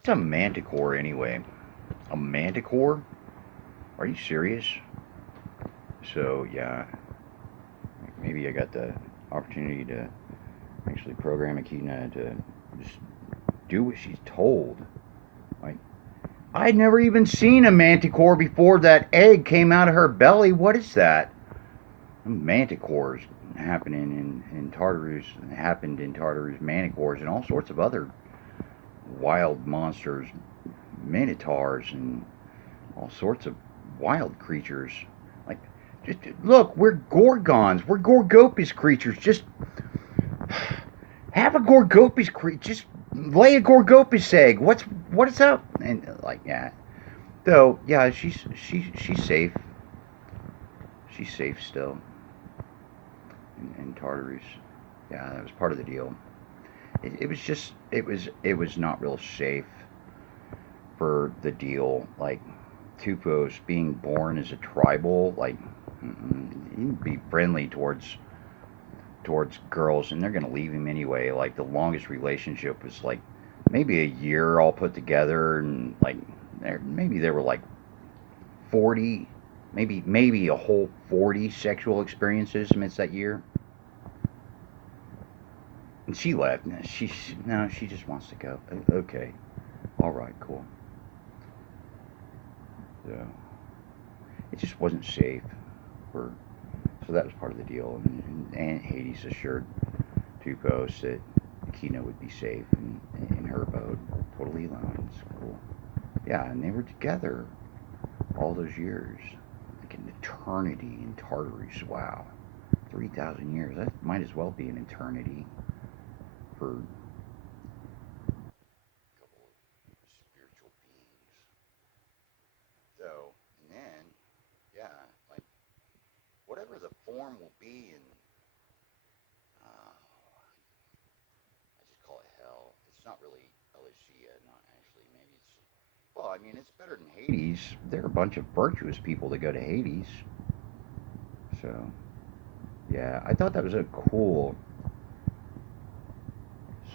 What's a manticore anyway? A manticore? Are you serious? So yeah, maybe I got the opportunity to actually program Akina to just do what she's told. Like, I'd never even seen a manticore before that egg came out of her belly. What is that? Manticores happening in Tartarus, happened in Tartarus, manticores and all sorts of other wild monsters, minotaurs and all sorts of wild creatures. Like, just look, we're gorgons, we're Gorgopis creatures. Just have a Gorgopis creature. Just lay a Gorgopis egg. What is up? And like, yeah. Though, yeah, she's safe. She's safe still in Tartarus. Yeah, that was part of the deal. It was just it was not real safe for the deal. Like Tupos being born as a tribal, like he'd be friendly towards girls, and they're gonna leave him anyway. Like the longest relationship was like maybe a year all put together, and like maybe there were like 40, maybe a whole 40 sexual experiences amidst that year. And she left. She just wants to go. Okay, all right, cool. So it just wasn't safe for. So that was part of the deal. And Hades assured Tupos that Kino would be safe in her abode, totally alone. It's cool. Yeah, and they were together all those years, like an eternity in Tartarus. Wow, 3,000 years. That might as well be an eternity for a couple of spiritual beings. So, and then, yeah, like whatever the form will be, and I just call it hell. It's not really Elysia, not actually. Maybe it's. Well, I mean, it's better than Hades. There are a bunch of virtuous people that go to Hades. So, yeah, I thought that was a cool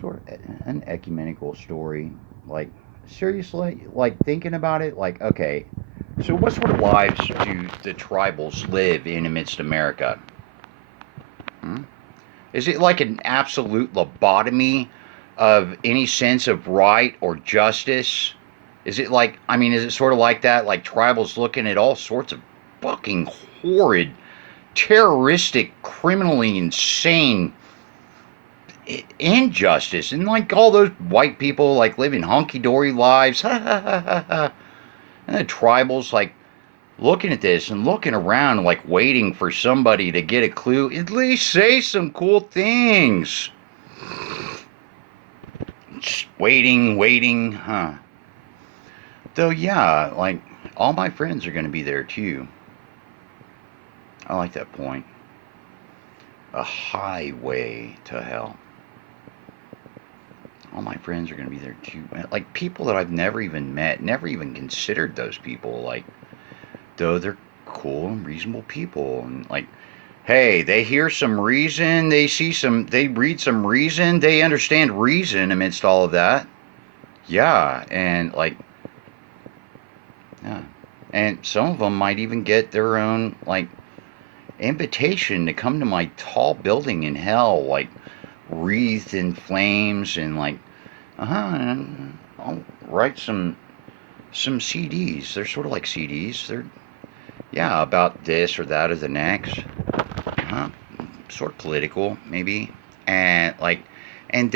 sort of an ecumenical story. Like, seriously, like thinking about it, like, okay, so what sort of lives do the tribals live in amidst America? Hmm? Is it like an absolute lobotomy of any sense of right or justice? Is it like, I mean, is it sort of like that? Like tribals looking at all sorts of fucking horrid, terroristic, criminally insane injustice, and like all those white people like living hunky dory lives, and the tribals like looking at this and looking around, like waiting for somebody to get a clue, at least say some cool things. Just waiting, waiting, huh? Though, yeah, like all my friends are going to be there too. I like that point. A highway to hell. All my friends are going to be there too. Like people that I've never even met, never even considered those people. Like, though they're cool and reasonable people. And like, hey, they hear some reason, they read some reason, they understand reason amidst all of that. Yeah. And like, yeah. And some of them might even get their own, like, invitation to come to my tall building in hell, like, wreathed in flames and like, and I'll write some CDs. They're sort of like CDs. They're yeah about this or that or the next. Uh, Sort of political maybe, and like, and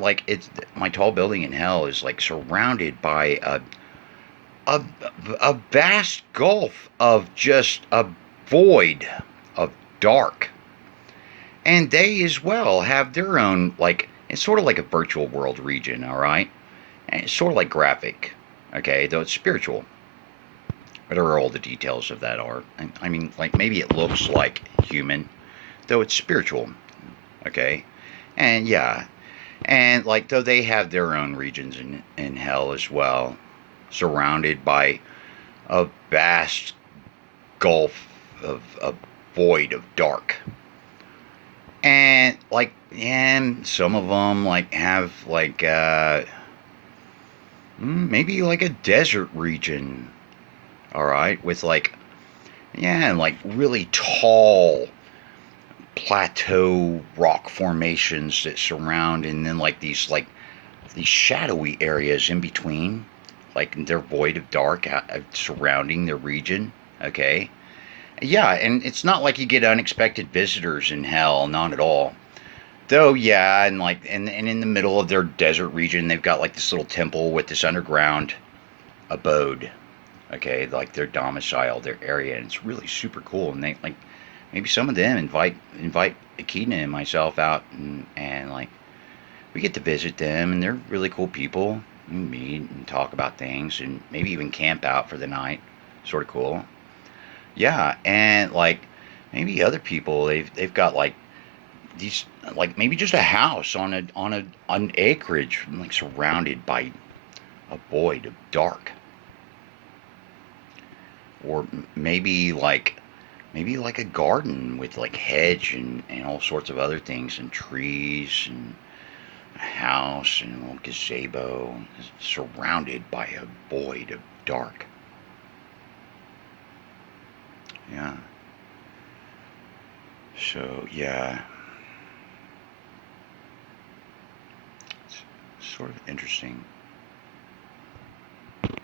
like it's my tall building in hell is like surrounded by a a vast gulf of just a void of dark, and they as well have their own like it's sort of like a virtual world region, all right, and it's sort of like graphic, okay, though it's spiritual. Whatever all the details of that are, I mean, like maybe it looks like human, though it's spiritual, okay, and yeah, and like though they have their own regions in hell as well, surrounded by a vast gulf of a void of dark, and like and some of them like have like Maybe like a desert region. All right, with like, yeah, and like really tall plateau rock formations that surround, and then like these shadowy areas in between, like they're void of dark surrounding the region. Okay, yeah, and it's not like you get unexpected visitors in hell, not at all. Though, yeah, and like, and in the middle of their desert region, they've got like this little temple with this underground abode. Okay, like their domicile, their area, and it's really super cool. And they like maybe some of them invite Akina and myself out, and like we get to visit them, and they're really cool people. We meet and talk about things, and maybe even camp out for the night. Sort of cool. Yeah, and like maybe other people they've got like these like maybe just a house on an acreage like surrounded by a void of dark, or maybe like a garden with like hedge and all sorts of other things and trees and a house and a little gazebo surrounded by a void of dark. Yeah. So yeah, it's sort of interesting.